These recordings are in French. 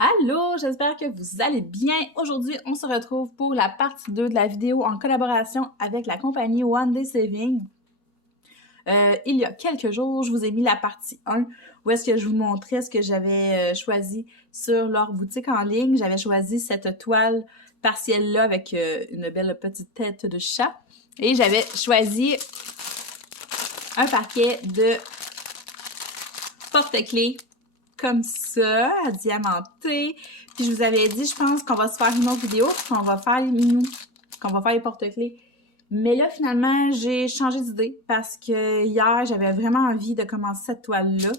Allô, j'espère que vous allez bien. Aujourd'hui, on se retrouve pour la partie 2 de la vidéo en collaboration avec la compagnie One Day Saving. Il y a quelques jours, je vous ai mis la partie 1 où est-ce que je vous montrais ce que j'avais choisi sur leur boutique en ligne. J'avais choisi cette toile partielle-là avec une belle petite tête de chat. Et j'avais choisi un paquet de porte-clés comme ça, à diamanter. Puis je vous avais dit, je pense qu'on va se faire une autre vidéo, qu'on va faire les minous, qu'on va faire les porte-clés. Mais là, finalement, j'ai changé d'idée parce que hier, j'avais vraiment envie de commencer cette toile-là.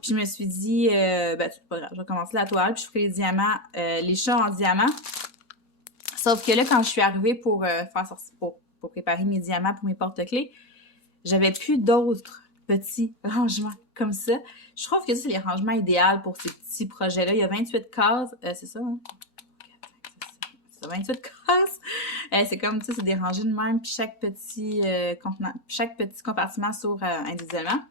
Puis je me suis dit, c'est pas grave, je vais commencer la toile, puis je ferai les diamants, les chats en diamant. Sauf que là, quand je suis arrivée pour pour préparer mes diamants pour mes porte-clés, j'avais plus d'autres petits rangements comme ça. Je trouve que ça, c'est les rangements idéaux pour ces petits projets-là. Il y a 28 cases. C'est ça, hein? C'est 28 cases. C'est comme, tu sais, c'est des rangées de même. Puis chaque petit compartiment s'ouvre individuellement.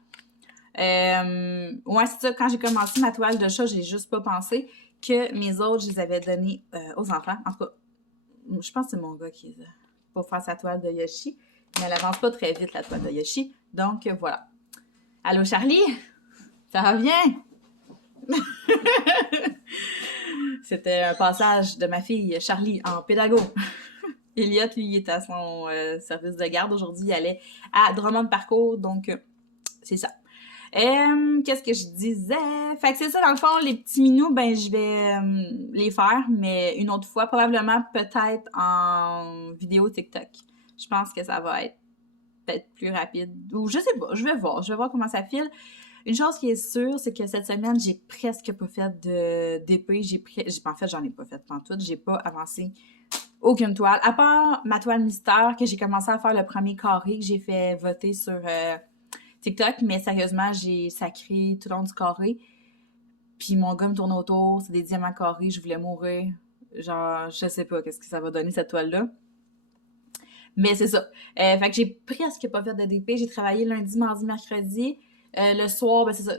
Ouais, c'est ça. Quand j'ai commencé ma toile de chat, j'ai juste pas pensé que mes autres, je les avais donnés aux enfants. En tout cas, je pense que c'est mon gars qui est pour faire sa toile de Yoshi. Mais elle avance pas très vite, la toile de Yoshi. Donc, voilà. Allô, Charlie? Ça va bien? C'était un passage de ma fille Charlie en pédago. Elliot, lui, il est à son service de garde. Aujourd'hui, il allait à Drummond Parcours. Donc, c'est ça. Qu'est-ce que je disais? Fait que c'est ça, dans le fond, les petits minous, ben je vais les faire, mais une autre fois, probablement peut-être en vidéo TikTok. Je pense que ça va être peut-être plus rapide. Ou je sais pas, je vais voir comment ça file. Une chose qui est sûre, c'est que cette semaine, j'ai presque pas fait d'épée. En fait, j'en ai pas fait pantoute. J'ai pas avancé aucune toile. À part ma toile mystère, que j'ai commencé à faire le premier carré que j'ai fait voter sur TikTok. Mais sérieusement, j'ai sacré tout le long du carré. Puis mon gars me tourne autour. C'est des diamants carrés. Je voulais mourir. Genre, je sais pas qu'est-ce que ça va donner, cette toile-là. Mais c'est ça. Fait que j'ai presque pas fait de DP. J'ai travaillé lundi, mardi, mercredi. Le soir, ben c'est ça.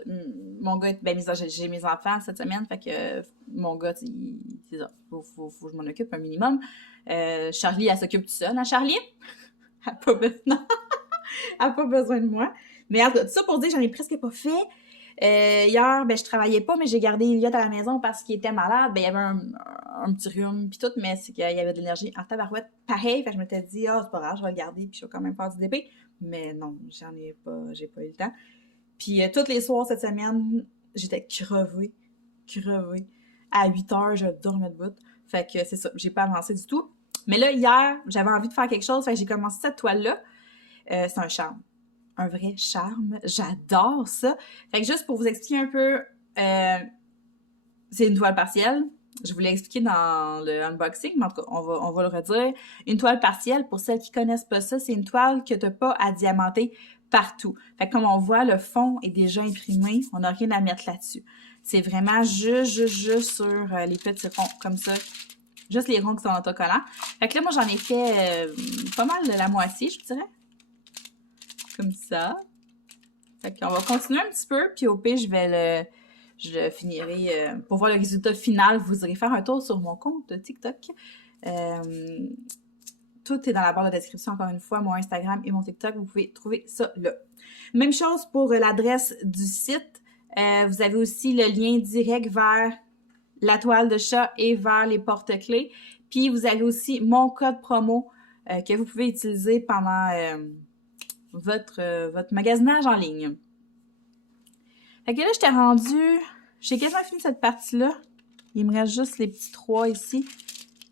Mon gars, ben j'ai mes enfants cette semaine, fait que mon gars, c'est ça. Faut que je m'en occupe un minimum. Charlie, elle s'occupe tout seul, hein, Charlie? Elle a pas besoin, non. Elle a pas besoin de moi. Mais en tout cas, tout ça pour dire, j'en ai presque pas fait. Hier, ben je travaillais pas, mais j'ai gardé Elliot à la maison parce qu'il était malade. Ben il y avait un petit rhume pis tout, mais c'est qu'il y avait de l'énergie en tabarouette. Pareil, fait que je m'étais dit, c'est pas grave, je vais le garder puis je vais quand même faire du DP. Mais non, j'ai pas eu le temps. Puis tous les soirs cette semaine, j'étais crevée. À 8 heures, je dormais debout. Fait que c'est ça, j'ai pas avancé du tout. Mais là, hier, j'avais envie de faire quelque chose, fait que j'ai commencé cette toile-là. C'est un charme. Un vrai charme. J'adore ça. Fait que juste pour vous expliquer un peu, c'est une toile partielle. Je vous l'ai expliqué dans le unboxing, mais en tout cas, on va le redire. Une toile partielle, pour celles qui connaissent pas ça, c'est une toile que t'as pas à diamanter partout. Fait que comme on voit, le fond est déjà imprimé. On n'a rien à mettre là-dessus. C'est vraiment juste sur les petits ronds, comme ça. Juste les ronds qui sont autocollants. Fait que là, moi, j'en ai fait pas mal de la moitié, je dirais. Comme ça. Fait qu'on va continuer un petit peu, puis au pire, je finirai, pour voir le résultat final, vous irez faire un tour sur mon compte TikTok. Tout est dans la barre de description, encore une fois, mon Instagram et mon TikTok, vous pouvez trouver ça là. Même chose pour l'adresse du site. Vous avez aussi le lien direct vers la toile de chat et vers les porte-clés. Puis vous avez aussi mon code promo que vous pouvez utiliser pendant votre magasinage en ligne. Fait que là, j'étais rendue... J'ai quasiment fini cette partie-là. Il me reste juste les petits 3 ici.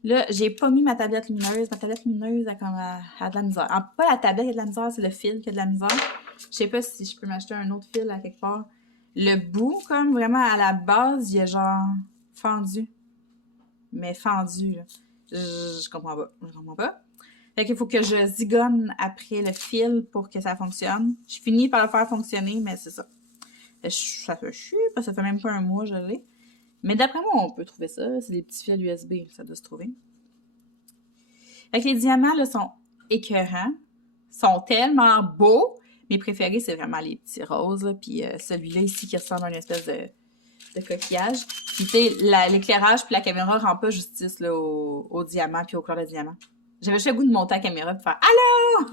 Là, j'ai pas mis ma tablette lumineuse. Ma tablette lumineuse a de la misère. Pas la tablette qui a de la misère, c'est le fil qui a de la misère. Je sais pas si je peux m'acheter un autre fil à quelque part. Le bout, comme vraiment à la base, il est genre fendu. Mais fendu, là. Je comprends pas. Je comprends pas. Fait qu'il faut que je zigonne après le fil pour que ça fonctionne. Je finis par le faire fonctionner, mais c'est ça. Ça fait chier, parce que ça fait même pas un mois, je l'ai. Mais d'après moi, on peut trouver ça. C'est des petits fils USB, ça doit se trouver. Fait que les diamants, là, sont écœurants. Sont tellement beaux. Mes préférés, c'est vraiment les petits roses, là. Puis celui-là ici qui ressemble à une espèce de coquillage. Puis tu sais, l'éclairage puis la caméra rend pas justice là, au diamant puis au couleur de diamant. J'avais juste le goût de monter la caméra et faire « Allô! »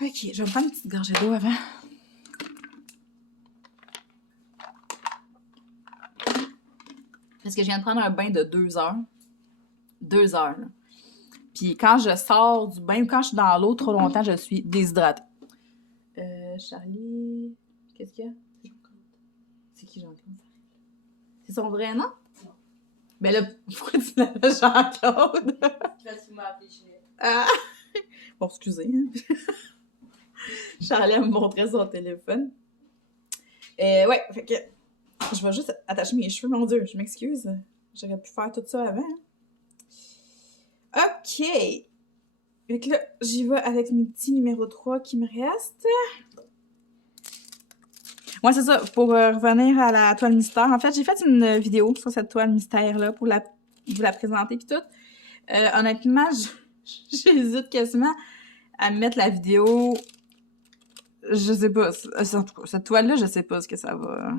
Ok, je vais me prendre une petite gorgée d'eau avant. Parce que je viens de prendre un bain de 2 heures. 2 heures, là. Puis quand je sors du bain ou quand je suis dans l'eau trop longtemps, je suis déshydratée. Charlie... Qu'est-ce qu'il y a? C'est qui Jean-Claude? C'est son vrai nom? Non. Ben là, pourquoi tu l'appelles Jean-Claude? Parce que tu m'as appelé Ginette. Ah! Bon, excusez. Hein? Charlie me montrait son téléphone. Ouais, fait que je vais juste attacher mes cheveux. Mon Dieu, je m'excuse. J'aurais pu faire tout ça avant. OK. Fait que là, j'y vais avec mes petits numéro 3 qui me restent. Ouais, c'est ça. Pour revenir à la toile mystère. En fait, j'ai fait une vidéo sur cette toile mystère-là pour vous la présenter pis tout. Honnêtement, j'hésite quasiment à mettre la vidéo. Je sais pas. En tout cas, cette toile-là, je sais pas ce que ça va...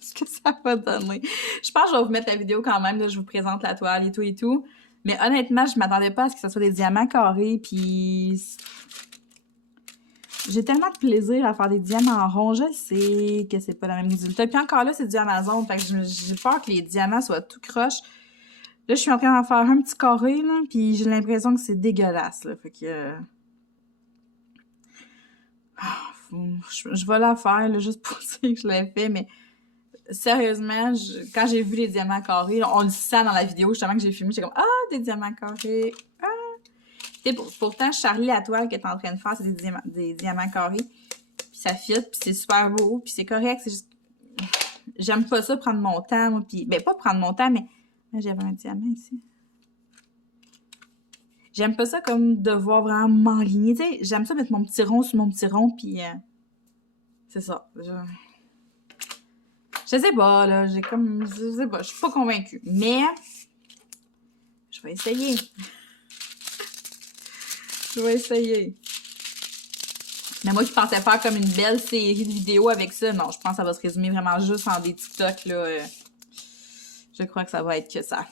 ce que ça va donner. Je pense que je vais vous mettre la vidéo quand même. Là, je vous présente la toile et tout et tout. Mais honnêtement, je m'attendais pas à ce que ce soit des diamants carrés. Puis... j'ai tellement de plaisir à faire des diamants ronds. Je sais que c'est pas la même résultat. Puis encore là, c'est du Amazon. Fait que j'ai peur que les diamants soient tout croches. Là, je suis en train d'en faire un petit carré, là. Puis j'ai l'impression que c'est dégueulasse, là. Fait que... je vais la faire, là, juste pour dire que je l'ai fait, mais sérieusement, quand j'ai vu les diamants carrés, là, on le sent dans la vidéo, justement, que j'ai filmé, j'étais comme « Ah, des diamants carrés! Ah! » Pourtant, Charlie, la toile qu'elle est en train de faire, c'est des diamants carrés, puis ça fit, puis c'est super beau, puis c'est correct, c'est juste... J'aime pas ça, prendre mon temps, moi, puis... Ben, pas prendre mon temps, mais... J'avais un diamant ici. J'aime pas ça comme devoir vraiment m'enligner. Tu sais, j'aime ça mettre mon petit rond sur mon petit rond, puis c'est ça. Je sais pas, là. Je sais pas, je suis pas convaincue. Mais je vais essayer. Je vais essayer. Mais moi qui pensais faire comme une belle série de vidéos avec ça, non, je pense que ça va se résumer vraiment juste en des TikTok, là. Je crois que ça va être que ça.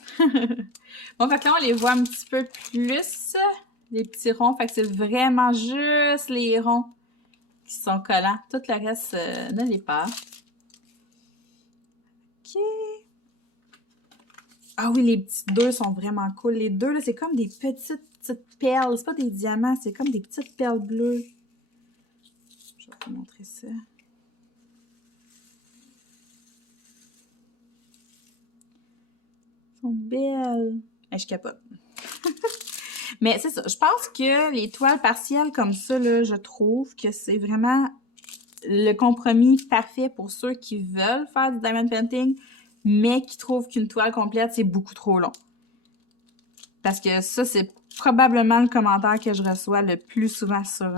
Bon, fait que là, on les voit un petit peu plus, les petits ronds. Fait que c'est vraiment juste les ronds qui sont collants. Tout le reste ne l'est pas. OK. Ah oui, les petits deux sont vraiment cool. Les deux, là, c'est comme des petites perles. C'est pas des diamants, c'est comme des petites perles bleues. Je vais vous montrer ça. Elles sont belles. Je capote. Mais c'est ça. Je pense que les toiles partielles comme ça, là, je trouve que c'est vraiment le compromis parfait pour ceux qui veulent faire du diamond painting, mais qui trouvent qu'une toile complète, c'est beaucoup trop long. Parce que ça, c'est probablement le commentaire que je reçois le plus souvent sur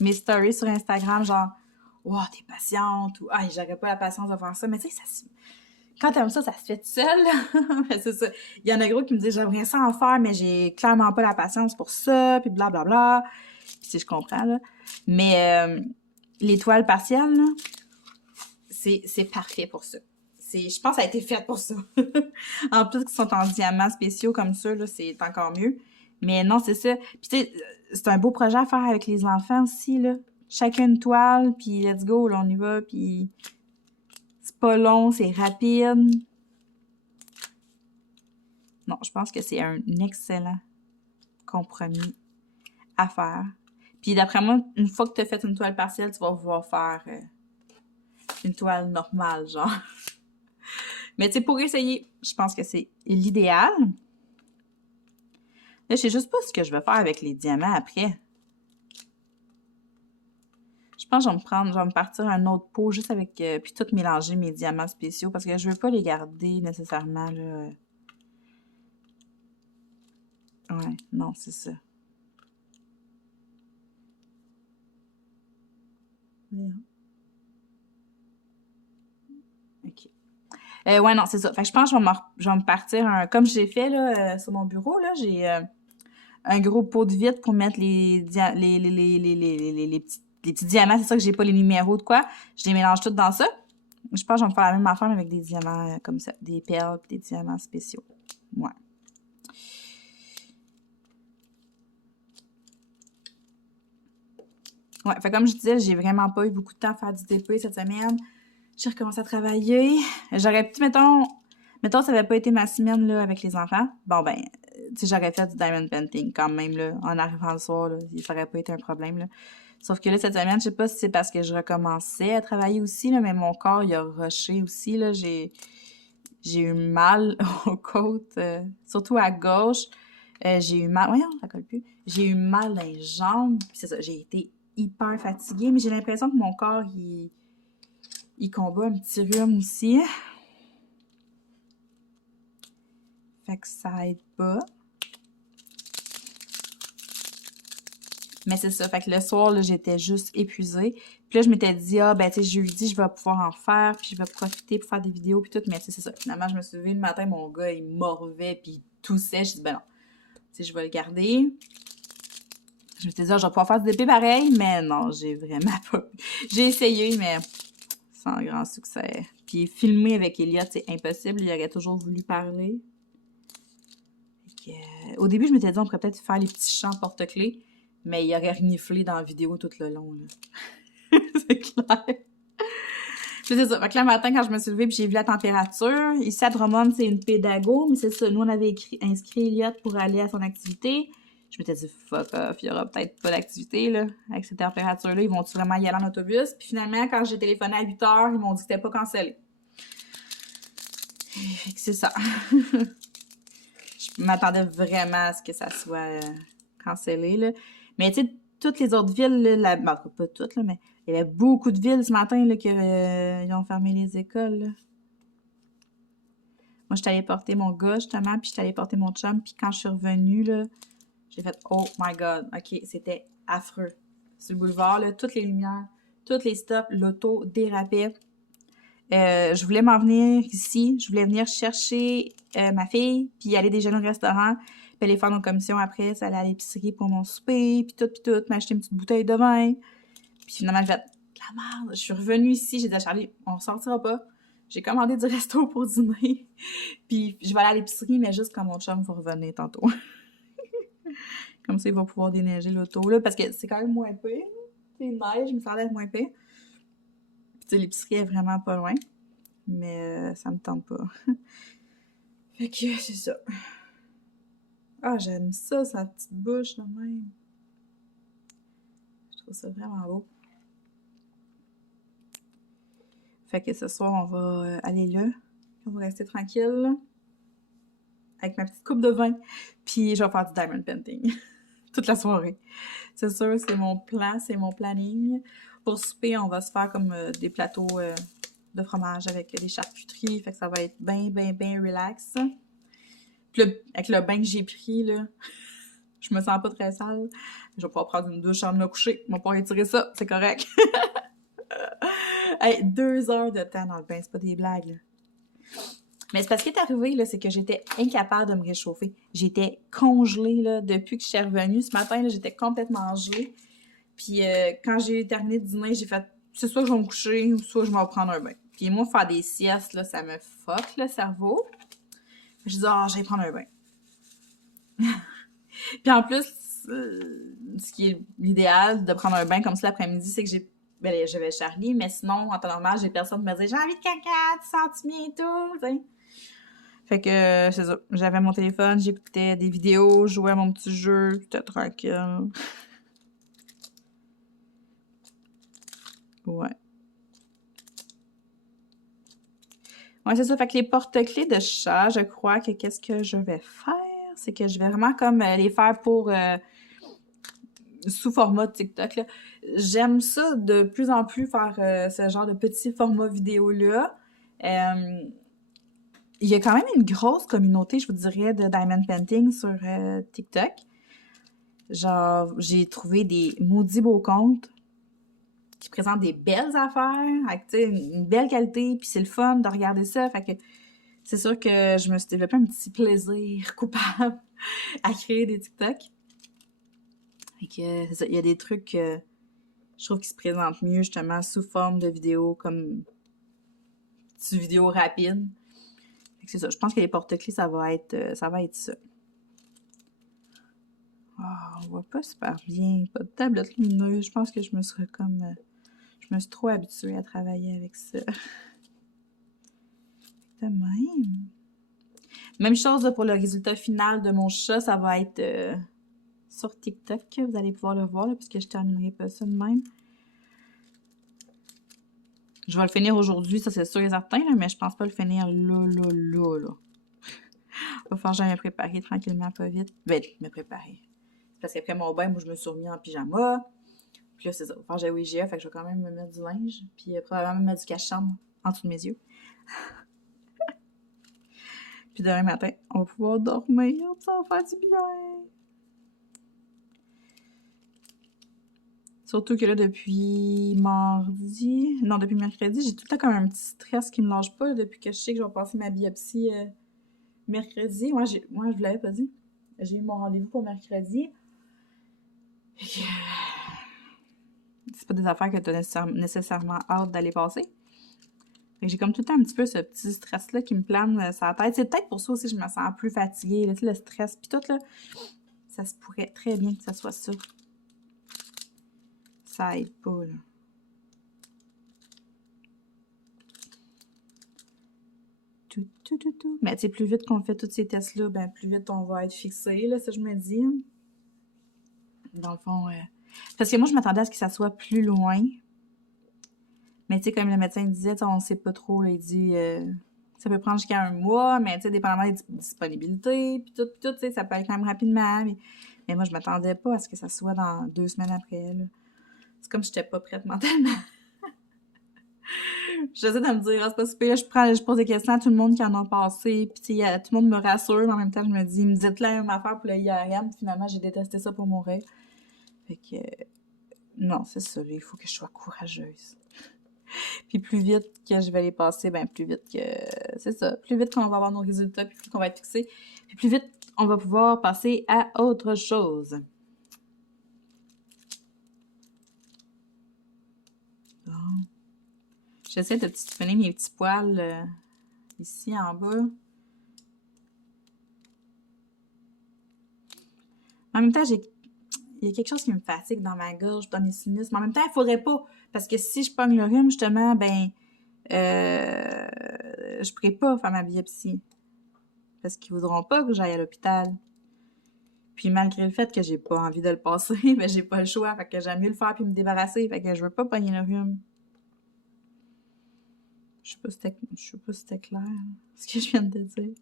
mes stories sur Instagram, genre « Wow, t'es patiente » ou « Ah, j'aurais pas la patience de faire ça. » Mais tu sais, quand t'aimes ça, ça se fait tout seul. C'est ça. Il y en a gros qui me disent « J'aimerais ça en faire, mais j'ai clairement pas la patience pour ça. » Puis blablabla. Puis si je comprends, là. Mais les toiles partielles, là, c'est parfait pour ça. Je pense que ça a été fait pour ça. En plus qu'ils sont en diamants spéciaux comme ça, là, c'est encore mieux. Mais non, c'est ça. Puis tu sais, c'est un beau projet à faire avec les enfants aussi, là. Chacun une toile, puis let's go, là, on y va, puis c'est pas long, c'est rapide. Non, je pense que c'est un excellent compromis à faire. Puis d'après moi, une fois que tu as fait une toile partielle, tu vas pouvoir faire une toile normale, genre. Mais tu sais, pour essayer, je pense que c'est l'idéal. Là, je sais juste pas ce que je vais faire avec les diamants après. Je pense que je vais me partir un autre pot juste avec, puis tout mélanger mes diamants spéciaux parce que je veux pas les garder nécessairement, là. Ouais, non, c'est ça. OK. Ouais, non, c'est ça. Fait que je pense que je vais me partir comme j'ai fait, là, sur mon bureau, là, j'ai un gros pot de vitre pour mettre les petites les petits diamants, c'est ça que j'ai pas les numéros de quoi. Je les mélange tous dans ça. Je pense que je vais me faire la même affaire mais avec des diamants comme ça, des perles et des diamants spéciaux. Ouais. Ouais, fait comme je disais, j'ai vraiment pas eu beaucoup de temps à faire du DP cette semaine. J'ai recommencé à travailler. J'aurais pu, mettons, ça avait pas été ma semaine, là, avec les enfants. Bon, ben, tu sais, j'aurais fait du diamond painting quand même, là, en arrivant le soir, là. Ça aurait pas été un problème, là. Sauf que là, cette semaine, je sais pas si c'est parce que je recommençais à travailler aussi, là, mais mon corps, il a rushé aussi, là. J'ai eu mal aux côtes, surtout à gauche. J'ai eu mal... Voyons, ça colle plus. J'ai eu mal dans les jambes. C'est ça, j'ai été hyper fatiguée, mais j'ai l'impression que mon corps, il combat un petit rhume aussi. Fait que ça aide pas. Mais c'est ça, fait que le soir, là, j'étais juste épuisée. Puis là, je m'étais dit, ah, ben, tu sais, jeudi, je vais pouvoir en faire, puis je vais profiter pour faire des vidéos, puis tout. Mais c'est ça. Finalement, je me suis levée le matin, mon gars, il morvait, puis il toussait. Je dis, ben non, tu sais, je vais le garder. Je m'étais dit, ah, je vais pouvoir faire du DP pareil, mais non, j'ai vraiment pas... J'ai essayé, mais sans grand succès. Puis filmer avec Elliot, c'est impossible. Il aurait toujours voulu parler. Au début, je m'étais dit, on pourrait peut-être faire les petits chants porte-clés, mais il aurait reniflé dans la vidéo tout le long, là. C'est clair. C'est ça. Fait que là, le matin, quand je me suis levée, puis j'ai vu la température, ici à Drummond, c'est une pédago, mais c'est ça. Nous, on avait inscrit Elliot pour aller à son activité. Je m'étais dit, fuck off, il y aura peut-être pas d'activité, là, avec ces températures-là. Ils vont-tu vraiment y aller en autobus? Puis finalement, quand j'ai téléphoné à 8 heures, ils m'ont dit que c'était pas cancellé. Fait que c'est ça. Je m'attendais vraiment à ce que ça soit cancellé, là. Mais tu sais, toutes les autres villes, là, bon, pas toutes, là, mais il y avait beaucoup de villes ce matin, là, qui ils ont fermé les écoles, là. Moi, je suis allée porter mon gars, justement, puis je suis allée porter mon chum, puis quand je suis revenue, là, j'ai fait « Oh my God! » OK, c'était affreux. Sur le boulevard, là, toutes les lumières, toutes les stops, l'auto dérapait. Je voulais m'en venir ici. Je voulais venir chercher ma fille, puis aller déjeuner au restaurant, puis aller faire nos commissions après, aller à l'épicerie pour mon souper, puis tout, m'acheter une petite bouteille de vin. Puis finalement, j'ai fait « La merde! » Je suis revenue ici, j'ai dit à Charlie « On sortira pas. » J'ai commandé du resto pour dîner. Puis je vais aller à l'épicerie, mais juste quand mon chum va revenir tantôt. Comme ça, il va pouvoir déneiger l'auto, là, parce que c'est quand même moins pire. C'est neige, mais ça a l'air moins pire. Puis tu sais, l'épicerie est vraiment pas loin. Mais ça me tente pas. Fait que c'est ça. Ah, j'aime ça, sa petite bouche, là même. Je trouve ça vraiment beau. Fait que ce soir, on va aller là. On va rester tranquille, là, avec ma petite coupe de vin. Puis je vais faire du diamond painting. Toute la soirée. C'est sûr, c'est mon plan, c'est mon planning. Pour souper, on va se faire comme des plateaux de fromage avec des charcuteries. Fait que ça va être bien relax. Puis là, avec le bain que j'ai pris, là, je me sens pas très sale. Je vais pouvoir prendre une douche avant de me coucher. Je vais pouvoir étirer ça, c'est correct. Hey, 2 heures de temps dans le bain, c'est pas des blagues, là. Mais c'est parce qu'il est arrivé, là, c'est que j'étais incapable de me réchauffer. J'étais congelée, là, depuis que je suis revenue. Ce matin, là, j'étais complètement gelée. Puis quand j'ai terminé de dîner, j'ai fait, c'est soit je vais me coucher ou soit je vais prendre un bain. Puis moi, faire des siestes, là, ça me fuck le cerveau. Je dis, ah, je vais prendre un bain. Puis en plus, ce qui est l'idéal de prendre un bain comme ça l'après-midi, c'est que j'avais Charlie, mais sinon, en temps normal, j'ai personne qui me dit j'ai envie de caca, tu sens-tu bien et tout, t'sais. Fait que c'est ça. J'avais mon téléphone, j'écoutais des vidéos, je jouais à mon petit jeu, j'étais tranquille. Ouais. Ouais, c'est ça. Fait que les porte-clés de chat, je crois que qu'est-ce que je vais faire, c'est que je vais vraiment comme les faire pour sous format de TikTok, là. J'aime ça de plus en plus faire ce genre de petits formats vidéo-là. Il y a quand même une grosse communauté, je vous dirais, de diamond painting sur TikTok. Genre, j'ai trouvé des maudits beaux comptes qui présentent des belles affaires, avec une belle qualité, puis c'est le fun de regarder ça. Fait que c'est sûr que je me suis développé un petit plaisir coupable à créer des TikTok. Fait que c'est ça, il y a des trucs que Je trouve qu'il se présente mieux, justement, sous forme de vidéo, comme petite vidéo rapide. C'est ça. Je pense que les porte-clés, ça va être ça. Oh, on voit pas super bien. Pas de tablette lumineuse. Je pense que je me suis trop habituée à travailler avec ça. De même. Même chose là, pour le résultat final de mon chat. Ça va être sur TikTok. Vous allez pouvoir le voir, là, puisque je terminerai pas ça de même. Je vais le finir aujourd'hui, ça c'est sûr et certain, là, mais je pense pas le finir là. Va falloir jamais me préparer tranquillement, pas vite. Ben, me préparer. Parce qu'après mon bain, moi, je me suis remis en pyjama. Puis là, c'est ça. Va falloir que j'aille au IGA, fait que je vais quand même me mettre du linge. Puis probablement me mettre du cache-chambre en dessous de mes yeux. Puis demain matin, on va pouvoir dormir. Ça va faire du bien. Surtout que là, depuis mercredi, j'ai tout le temps comme un petit stress qui me lâche pas, là, depuis que je sais que je vais passer ma biopsie mercredi. Moi, je vous l'avais pas dit. J'ai eu mon rendez-vous pour mercredi. C'est pas des affaires que tu as nécessairement hâte d'aller passer. J'ai comme tout le temps un petit peu ce petit stress-là qui me plane sur la tête. C'est peut-être pour ça aussi que je me sens plus fatiguée. Là, le stress, puis tout, là, ça se pourrait très bien que ça soit ça. Ça aide pas, là. Tout. Mais tu sais, plus vite qu'on fait tous ces tests-là, ben plus vite on va être fixé, là, ça je me dis. Dans le fond, parce que moi, je m'attendais à ce que ça soit plus loin. Mais tu sais, comme le médecin disait, on sait pas trop, là, il dit ça peut prendre jusqu'à 1 mois, mais tu sais, dépendamment des disponibilités, puis tout, tu sais, ça peut aller quand même rapidement. Mais moi, je m'attendais pas à ce que ça soit dans 2 semaines après, là. C'est comme si j'étais pas prête mentalement. J'essaie de me dire, c'est pas super, je pose des questions à tout le monde qui en a passé, puis tout le monde me rassure, mais en même temps, je me dis, ils me disaient la même affaire pour le IRM, puis finalement, j'ai détesté ça pour mourir. Fait que, non, c'est ça, il faut que je sois courageuse. Puis plus vite que je vais les passer, ben plus vite que, c'est ça, plus vite qu'on va avoir nos résultats, plus vite qu'on va être fixé, puis plus vite on va pouvoir passer à autre chose. Bon. J'essaie de finir mes petits poils ici en bas. En même temps, il y a quelque chose qui me fatigue dans ma gorge, dans mes sinus. Mais en même temps, il faudrait pas. Parce que si je pogne le rhume, justement, ben, je pourrais pas faire ma biopsie. Parce qu'ils voudront pas que j'aille à l'hôpital. Puis malgré le fait que j'ai pas envie de le passer, ben j'ai pas le choix. Fait que j'aime mieux le faire puis me débarrasser. Fait que je veux pas pogner le rhume. Je sais pas si c'était clair, ce que je viens de dire.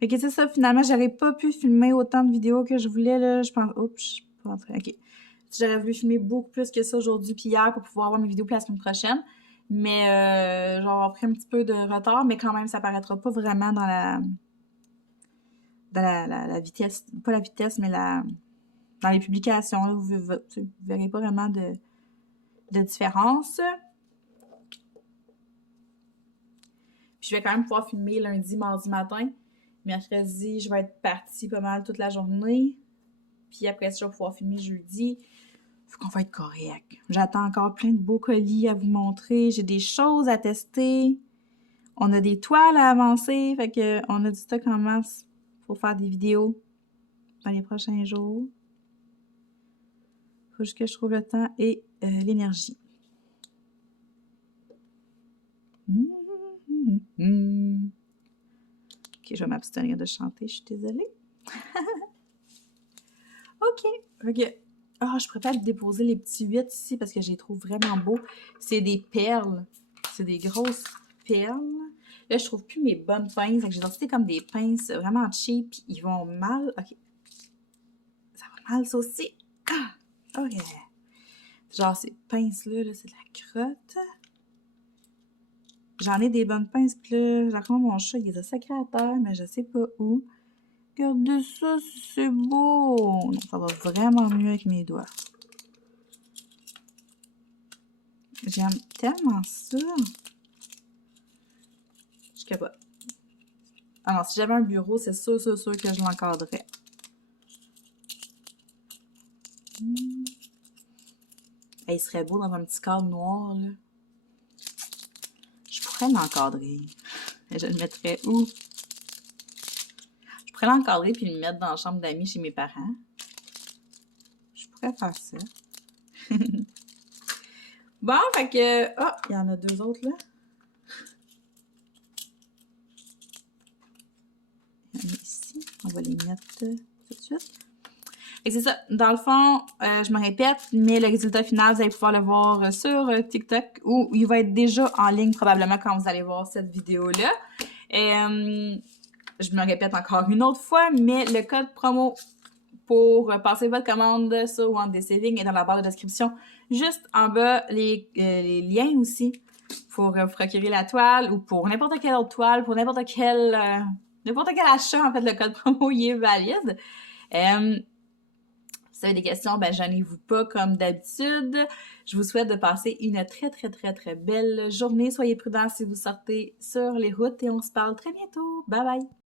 Fait que c'est ça, finalement, j'aurais pas pu filmer autant de vidéos que je voulais, là. Je pense... Oups, je suis pas entrée. OK. J'aurais voulu filmer beaucoup plus que ça aujourd'hui puis hier pour pouvoir avoir mes vidéos pour la semaine prochaine. Mais genre, pris un petit peu de retard, mais quand même, ça paraîtra pas vraiment dans la vitesse. Pas la vitesse, mais dans les publications. Là, vous verrez pas vraiment de différence. Puis je vais quand même pouvoir filmer lundi, mardi matin. Mercredi, je vais être partie pas mal toute la journée. Puis après ça, je vais pouvoir filmer jeudi. Faut qu'on va être correct. J'attends encore plein de beaux colis à vous montrer. J'ai des choses à tester. On a des toiles à avancer. Fait que on a du stock en masse pour faire des vidéos dans les prochains jours. Faut juste que je trouve le temps et l'énergie. Ok, je vais m'abstenir de chanter, je suis désolée. Ok. Je préfère déposer les petits 8 ici parce que je les trouve vraiment beaux. C'est des perles. C'est des grosses perles. Là, je trouve plus mes bonnes pinces. J'ai sorti comme des pinces vraiment cheap. Puis ils vont mal. Ok. Ça va mal, ça aussi. Ah! Ok. Genre, ces pinces-là, c'est de la crotte. J'en ai des bonnes pinces. Puis là, genre, mon chat, il les a sacrées à terre, mais je sais pas où. Regardez ça, c'est beau! Non, ça va vraiment mieux avec mes doigts. J'aime tellement ça! Je capote. Alors, si j'avais un bureau, c'est sûr que je l'encadrerais. il serait beau dans un petit cadre noir, là. Je pourrais l'encadrer. Je le mettrais où? Je pourrais l'encadrer puis le mettre dans la chambre d'amis chez mes parents. Je pourrais faire ça. Bon, fait que... Ah, il y en a 2 autres, là. Il y en a ici. On va les mettre tout de suite. Et c'est ça. Dans le fond, je me répète, mais le résultat final, vous allez pouvoir le voir sur TikTok ou il va être déjà en ligne probablement quand vous allez voir cette vidéo-là. Je me répète encore une autre fois, mais le code promo pour passer votre commande sur One Day Saving est dans la barre de description. Juste en bas, les liens aussi pour vous procurer la toile ou pour n'importe quelle autre toile, pour n'importe quel achat, en fait, le code promo il est valide. Si vous avez des questions, ben gênez-vous pas comme d'habitude. Je vous souhaite de passer une très, très, très, très belle journée. Soyez prudents si vous sortez sur les routes et on se parle très bientôt. Bye bye!